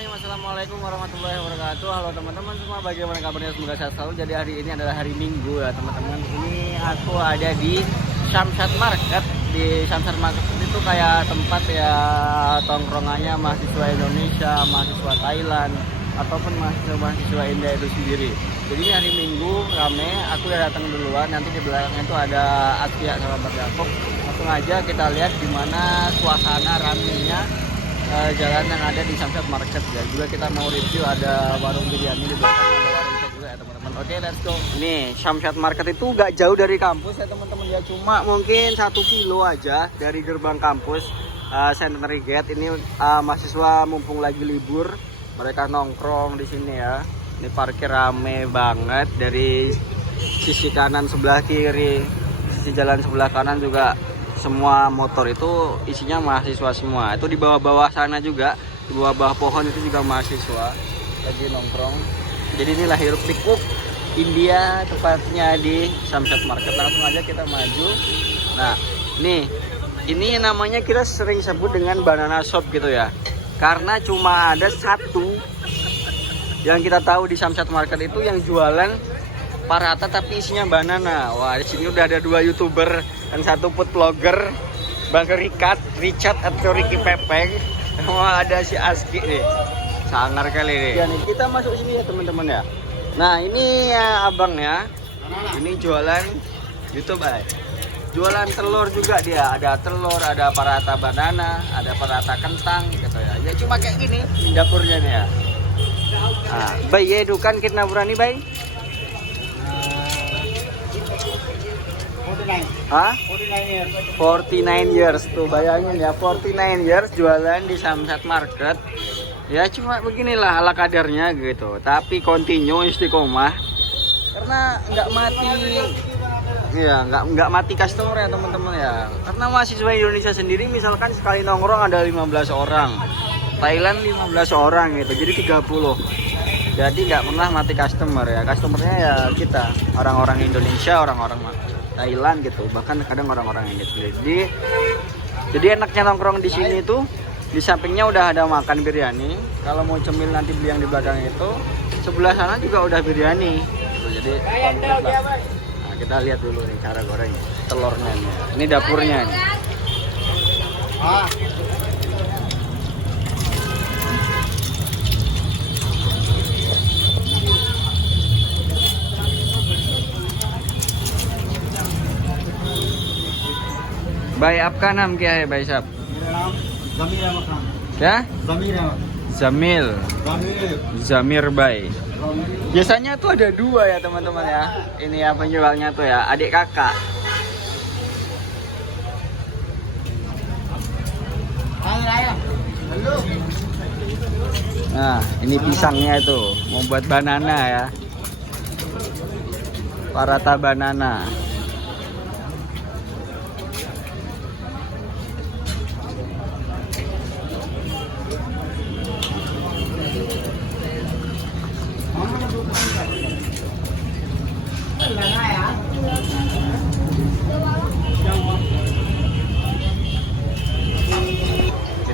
Bismillahirrahmanirrahim. Assalamualaikum warahmatullahi wabarakatuh. Halo teman-teman semua, bagaimana kabarnya? Semoga sehat selalu. Jadi hari ini adalah hari Minggu ya teman-teman. Ini aku ada di Samsat Market. Di Samsat Market itu kayak tempat ya tongkrongannya mahasiswa Indonesia, mahasiswa Thailand, ataupun mahasiswa India itu sendiri. Jadi ini hari Minggu rame. Aku udah datang duluan. Nanti di belakangnya itu ada Atia sama Mbak Jakob. Langsung aja kita lihat gimana suasana ramenya jalan yang ada di Samsat Market ya. Juga kita mau review ada warung biryani di belakang, ada warung teh juga ya teman-teman. Oke, let's go. Nih Samsat Market itu gak jauh dari kampus ya teman-teman ya, cuma mungkin 1 kilo aja dari gerbang kampus Centenary Gate. Ini mahasiswa mumpung lagi libur, mereka nongkrong di sini ya. Ini parkir rame banget dari sisi kanan sebelah kiri, sisi jalan sebelah kanan juga. Semua motor itu isinya mahasiswa semua. Itu di bawah-bawah sana juga, di bawah-bawah pohon itu juga mahasiswa lagi nongkrong. Jadi inilah hiruk pikuk India, tepatnya di Samsat Market. Langsung aja kita maju. Nah, nih ini namanya kita sering sebut dengan banana shop gitu ya, karena cuma ada satu yang kita tahu di Samsat Market itu yang jualan parata tapi isinya banana. Wah, di sini udah ada 2 YouTuber dan 1 food vlogger, Bang Richard atau Ricky Pepeng. Wah, ada si Aski nih. Sangar kali nih. Ya, nih kita masuk sini ya teman-teman ya. Nah, ini ya abang ya. Ini jualan YouTube jualan telur juga dia. Ada telur, ada parata banana, ada parata kentang gitu ya. Ya cuma kayak gini di dapurnya nih ya. Nah, Bay ya dukan kita berani Bay. Hah? 49 years tuh, bayangin ya, 49 years jualan di Samsat Market. Ya cuma beginilah ala kadarnya gitu, tapi continue istiqomah karena nggak mati. Ya nggak mati customer ya teman-teman ya. Karena mahasiswa Indonesia sendiri misalkan sekali nongkrong ada 15 orang, Thailand 15 orang gitu, jadi 30. Jadi nggak pernah mati customer ya. Customernya ya kita, orang-orang Indonesia, orang-orang Thailand gitu, bahkan kadang orang-orang yang gitu. Jadi enaknya nongkrong di sini itu di sampingnya udah ada makan biryani. Kalau mau cemil nanti beli yang di belakang itu, sebelah sana juga udah biryani. Jadi nah, kita lihat dulu nih cara goreng telurnya nih. Ini dapurnya nih. Baik, आपका नाम क्या है भाई साहब? मेरा नाम जमीर अहमद खान। क्या? जमीर Ahmad. Zamil. Zamir Bay. Zameer. Biasanya tuh ada 2 ya teman-teman ya. Ini ya penjualnya tuh ya, adik kakak. Nah, ini pisangnya itu mau buat banana ya. Parata banana.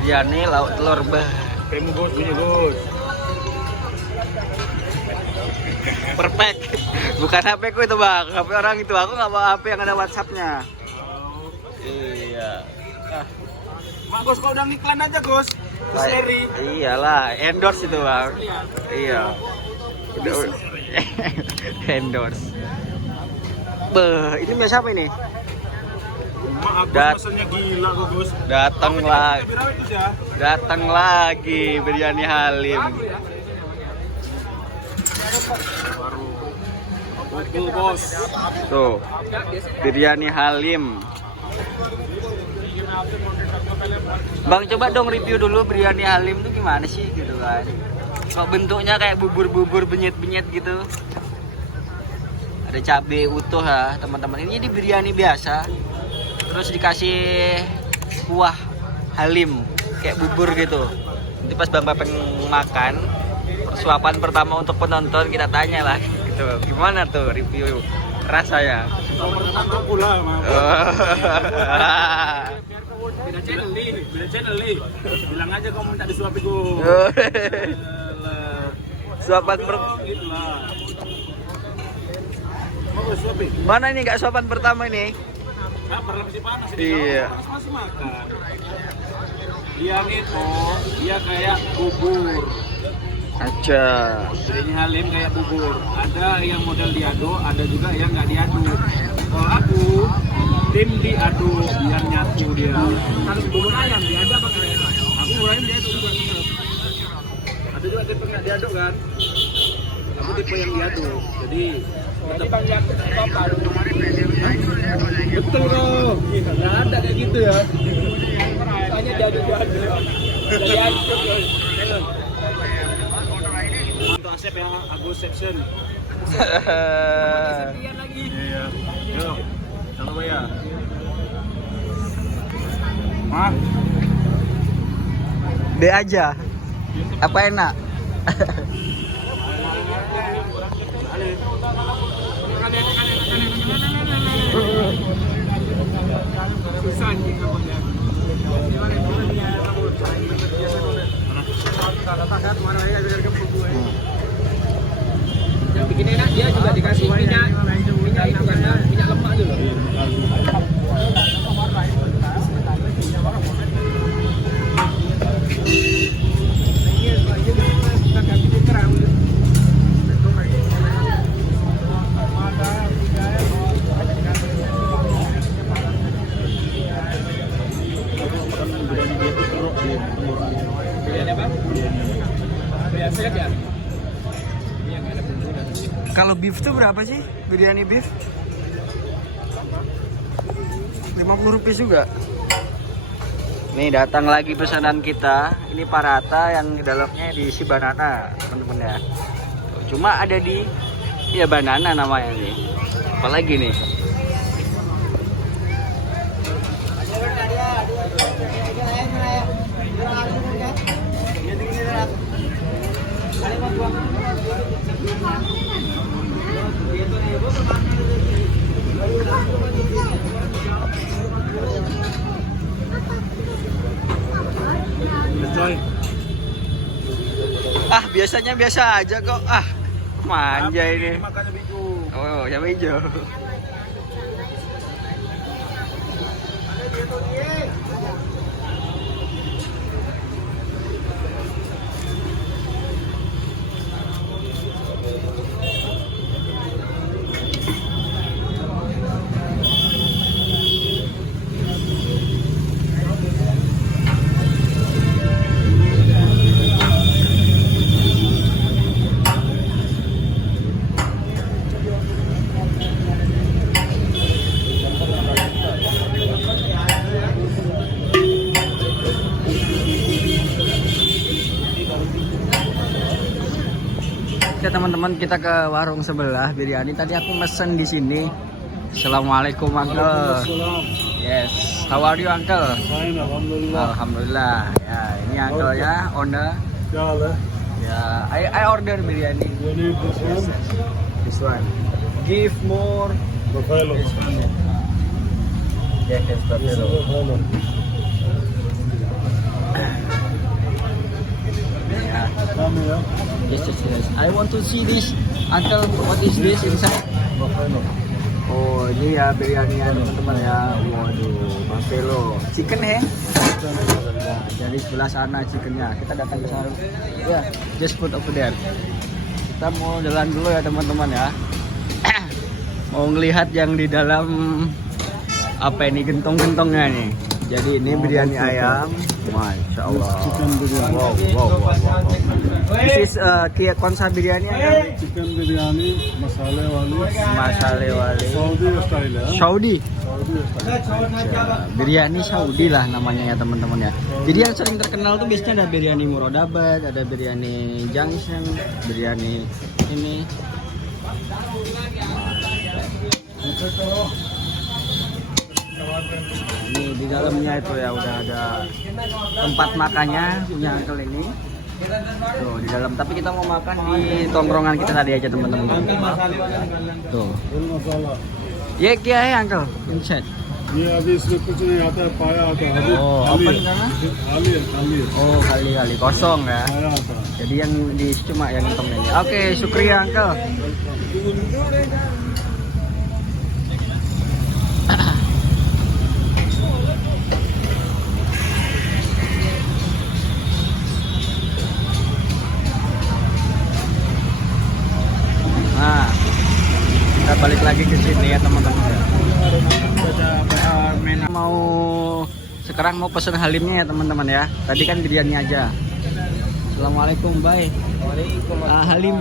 Biryani lauk telur bah. Primo Gus, ini Gus. Perfect. Bukan HP ku itu bang, HP orang itu. Aku nggak bawa HP yang ada WhatsAppnya. Iya. Mak Gus, kau udah iklan aja Gus. Seri. Iyalah, endorse itu bang. Iya. Endorse. Beh, ini punya siapa ini? Mak aku pesannya gila kok Gus. Datang lagi biryani Halim. Betul bos. Tuh, biryani Halim. Bang, coba dong review dulu biryani Halim tuh gimana sih gitu kan. Kok bentuknya kayak bubur-bubur benyet-benyet gitu. Ada cabai utuh ya teman-teman. Ini di biryani biasa. Terus dikasih kuah Halim kayak bubur gitu. Nanti pas Bang Pepeng makan, suapan pertama untuk penonton kita tanya lah gitu. Gimana tuh review rasanya? Pertama pula, Mas. Beda channel nih, beda channel nih. Bilang aja kamu minta disuapi gue. Suapan Itulah. Mau gue suapi? mana ini nggak suapan pertama ini? Nah, masih panas ini. Iya. Panas masih makan. Yang itu dia kayak bubur. Aja. Ini Halim kayak bubur. Ada yang model diaduk, ada juga yang nggak diaduk. Kalau aku tim diaduk biar nyatu dia. Kalau bubur ayam diaduk apa kayak ayam? Aku bubur ayam diaduk juga. Ada juga tipe nggak diaduk kan? Aku tipe yang diaduk. Jadi tetap diaduk apa? Betul loh. Nggak ada kayak gitu ya. Hanya diaduk. Untuk Asep ya, Agus Section. Sekian lagi. Iya. Yo, jangan lupa ya. Mah. B aja. Apa enak? Susah nih kamunya. Yang bikin enak dia juga dikasih minyak itu karena minyak lemak juga. Kalau beef tuh berapa sih? Biryani beef? 50 rupiah juga. Nih datang lagi pesanan kita. Ini paratha yang di dalamnya diisi banana, teman-teman ya. Cuma ada di ya banana namanya nih. Apalagi nih? Ah, biasanya biasa aja kok. Ah, manja ini. Makanya biku. Oh, yang hijau. Oke teman-teman, kita ke warung sebelah biryani. Tadi aku mesen di sini. Assalamualaikum uncle. Yes, how are you uncle? Fine, alhamdulillah. Alhamdulillah. Ya, ini uncle ya, owner. Jale. Ya, I order biryani. You need this one? This one. Give more. Buffalo. Yes, buffalo. Buffalo. Ya. Come here. Yes, yes, yes. I want to see this. Uncle, what is this inside? Buffalo. Oh, ini ya biryani ya teman-teman ya. Waduh, buffalo. Chicken ya? Nah, dari sebelah sana chickennya. Kita datang ke sana. Ya, just put over there. Kita mau jalan dulu ya teman-teman ya. Mau ngelihat yang di dalam apa ini gentong-gentongnya nih. Jadi ini biryani ayam. Masya Allah. Chicken biryani. Wow, wow, wow, wow. This is konsa biryani ayam. Chicken biryani, masale wali. Masale wali. Saudi style ya. Saudi. Saudi style. Biryani Saudi lah namanya ya teman-teman ya. Jadi yang sering terkenal tuh biasanya ada biryani Muradabad, ada biryani Junction, biryani ini. Ini di dalamnya itu ya udah ada tempat makannya punya uncle ini. Tuh di dalam, tapi kita mau makan di tongkrongan kita tadi aja teman-teman. Tuh. Full masala. Ye kya hai uncle inside? ये अभी इसमें कुछ नहीं आता है, पाया आता है अभी। Oh, खाली open है। karena? खाली है, खाली है, Oh, kali-kali kosong ya. पाया आता है। Jadi yang diisi cuma yang hitam ini. Oke, syukriya Uncle. Nah, kita balik lagi ke sini ya teman-teman. Mau sekarang mau pesen halimnya ya teman-teman ya. Tadi kan biryani aja. Assalamualaikum, Bay. Waalaikumsalam. Halim,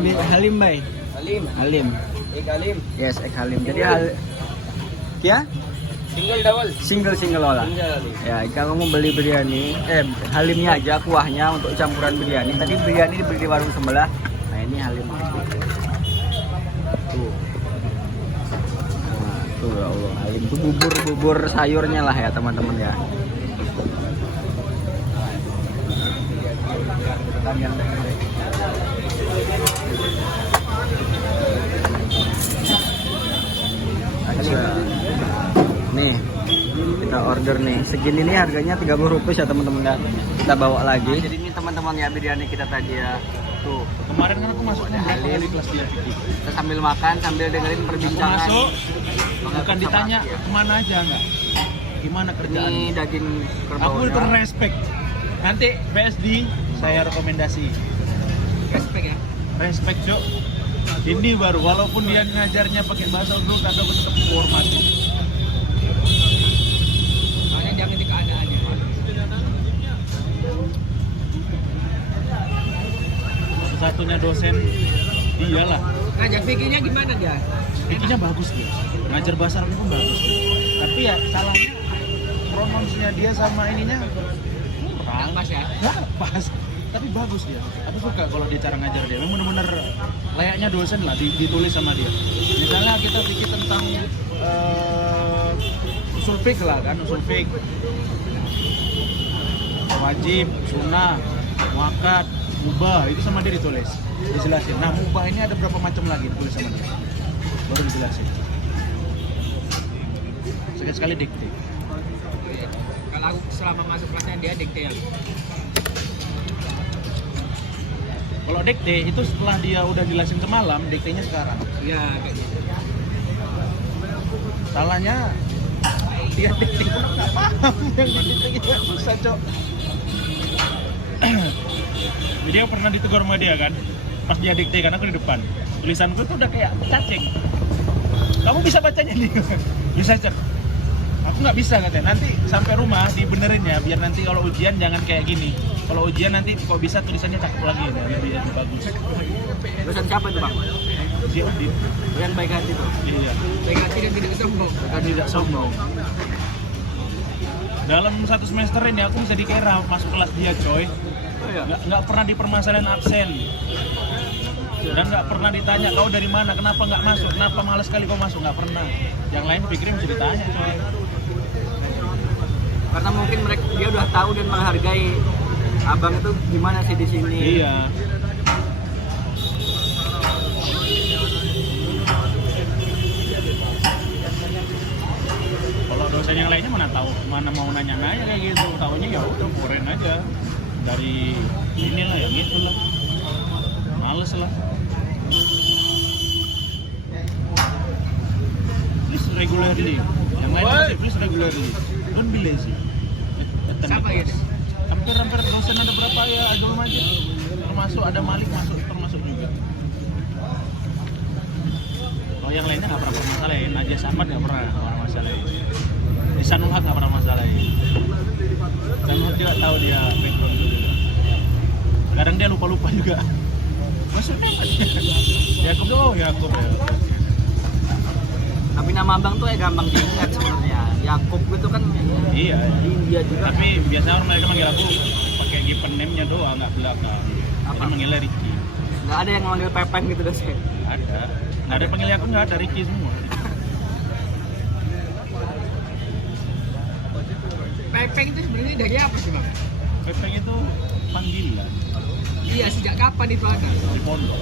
Bay. Halim. Halim. Egg halim. Yes, egg halim. Jadi ya, Single double. single olah. Single halim. Ya, kalau mau beli biryani, halimnya aja, kuahnya untuk campuran biryani. Tadi biryani dibeli di warung sebelah. Nah, ini halim. Tuh. Nah, tuh ya Allah, halim itu bubur sayurnya lah ya, teman-teman ya. Aja. Nih, kita order nih. Segini nih harganya 30 rupiah ya teman-teman ya. Kita bawa lagi. Jadi ini teman-teman ya biryani kita tadi ya. Tuh, Kemarin kan aku masuknya berapa kali kelas dia Vicky? kita sambil makan sambil dengerin Aku perbincangan. masuk, bukan Sama ditanya Aki ya. kemana aja enggak? Gimana kerjaan? Ini daging Aku itu kerbaunya. respect. Nanti PSD saya rekomendasi. Respect ya. Respect Cok. Ini baru walaupun dia ngajarnya pakai bahasa Urdu tapi aku tetap menghormati. Soalnya jangan di keadaan ya. Satunya dosen dialah. Ngajak Vicky-nya gimana dia? Vicky-nya bagus dia. Ngajar bahasa Arab pun bagus. Tapi ya salahnya pronounce-nya dia sama ininya kurang. Pas ya. Nggak pas. Tapi bagus dia. Aku suka kalau dia cara ngajar dia. Memang benar-benar layaknya dosen lah ditulis sama dia. Misalnya kita bikin tentang usul fiqh lah kan, usul fiqh. Wajib, sunnah, muakkad, mubah itu sama dia ditulis, dijelasin. Nah, mubah ini ada berapa macam lagi ditulis sama dia. Baru dijelasin. Sekali-sekali dikte. Kalau aku selama masuk kelasnya dia dikte ya. Kalau dikte itu setelah dia udah jelasin semalam, diktenya sekarang. Iya kayak gitu. Salahnya dia dikte pun nggak paham yang dikte susah Cok. Jadi aku pernah ditegur sama dia kan, pas dia dikte kan aku di depan, tulisanku tuh udah kayak cacing. Kamu bisa bacanya nih? Bisa Cok. Aku nggak bisa katanya. Nanti sampai rumah dibenerin ya, biar nanti kalau ujian jangan kayak gini. Kalau ujian nanti kok bisa tulisannya cakep lagi, ya, lebih bagus. Dosen siapa itu, Bang? Dia Udin. Yang baik hati tuh. Iya. Baik hati dan tidak sombong. Bukan tidak sombong. Dalam satu semester ini aku bisa dikira masuk kelas dia coy. Oh iya. Nggak pernah dipermasalahin absen. Dan nggak pernah ditanya kau dari mana, kenapa nggak masuk, kenapa malas sekali kau masuk, nggak pernah. Yang lain pikirin mesti ditanya coy. Karena mungkin dia udah tahu dan menghargai abang itu gimana sih di sini. Iya. Kalau dosen yang lainnya mana tahu, mana mau nanya-nanya kayak gitu, tahunya ya udah kuren aja dari inilah yang itulah, males lah. Please regularly, yang lain masih please regularly, don't be lazy. Siapa ya? Hampir dosen ada berapa ya, ada aja, termasuk ada Malik masuk termasuk juga. Kalau yang lainnya nggak pernah permasalahin, Najah Samad nggak pernah masalahin. Isanul Haq nggak pernah masalahin. Isanul Haq juga tahu dia background juga. Kadang dia lupa juga. Maksudnya apa dia? Yakub tuh, Yakub ya. Tapi nama abang tuh gampang diingat sebenarnya. Yakub itu kan Iya. di India juga. Tapi biasanya orang mereka manggil aku pakai given name-nya doang, nggak belakang. Apa? Jadi manggilnya Ricky. Nggak ada yang manggil Pepeng gitu dosen. Ada. Nggak ada panggilnya aku, nggak ada, Ricky semua. Pepeng itu sebenarnya dari apa sih bang? Pepeng itu panggilan Iya sejak kapan itu ada? di pondok.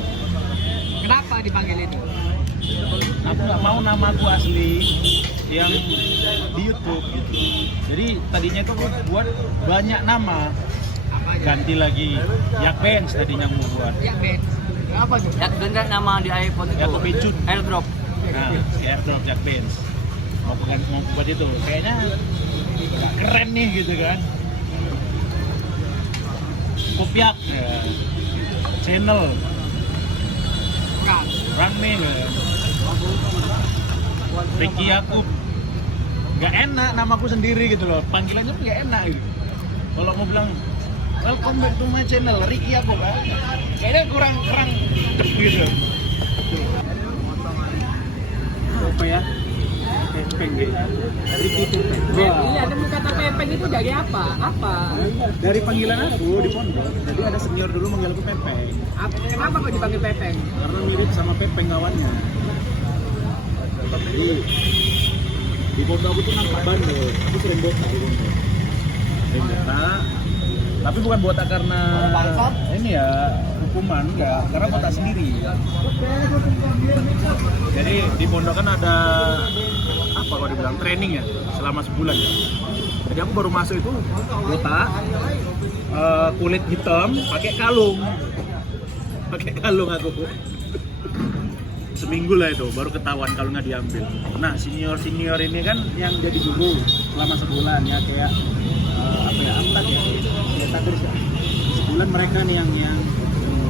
Kenapa dipanggil itu? aku nggak mau nama aku asli yang di YouTube gitu. Jadi tadinya itu aku buat banyak nama, ganti lagi Yakbenz tadinya aku buat. Apa tuh? Ya dengar nama di iPhone itu. Yakub Icut. AirDrop. Nah, airdrop Yakbenz. Mau buat itu, kayaknya nggak keren nih gitu kan. Kopiak, ya. Channel, rame ya. Ricky Yakub, nggak enak namaku sendiri gitu loh, panggilannya nggak enak gitu. Kalau mau bilang welcome back to my channel Ricky Yakub, kayaknya kurang gitu. Apa ya? Pepeng gitu. Ricky Pepeng. Iya, ada kata pepeng itu dari apa? Apa? Dari panggilan aku di pondok, jadi ada senior dulu manggil aku Pepeng. Kenapa kok dipanggil pepeng? Karena mirip sama Pepeng kawannya. Jadi di pondok aku tuh nampak bandel, aku sering botak di pondok. Sering botak, tapi bukan botak karena ini ya hukuman, enggak, karena botak sendiri. Jadi di pondok kan ada apa kalau dibilang training ya selama sebulan ya. Jadi aku baru masuk itu botak, kulit hitam, pakai kalung aku. Seminggu lah itu baru ketahuan kalau nggak diambil. Nah senior ini kan yang jadi guru selama sebulan ya kayak apa ya ampat ya terus ya. Sebulan mereka nih yang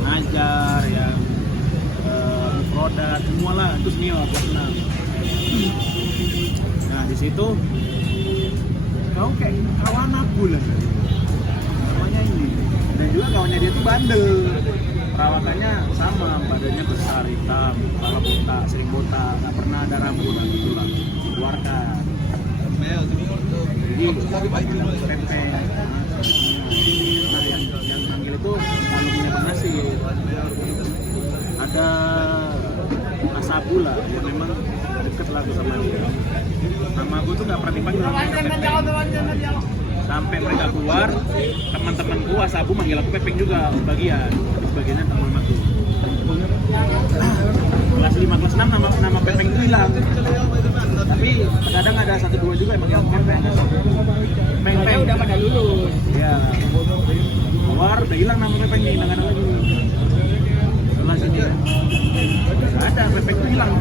ngajar, yang produk semua lah itu senior kelas 6. Nah di situ kau kayak kawan aku lah namanya ini, dan juga kawannya dia tuh bandel, perawatannya sama, badannya besar hitam, kepala botak, sering botak, nggak pernah ada rambut gitu lah keluarkan. Jadi pepeng. Nah yang manggil itu alumni Bang Nasir. Ada Asabu lah yang memang deket lah tuh sama dia. Nama aku tuh nggak pernah dipanggil Pepeng. Sampai mereka keluar, teman-temanku Asabu manggil aku Pepeng juga sebagiannya teman aku. Kelas 5, kelas 6 nama Pepeng itu hilang. Tapi kadang ada 1-2 juga yang manggil aku Pepeng. Pepeng Udah pada lulus. ya. Keluar udah hilang nama Pepeng ini, nggak ada lagi. Kelas ini nggak ada, Pepeng itu hilang.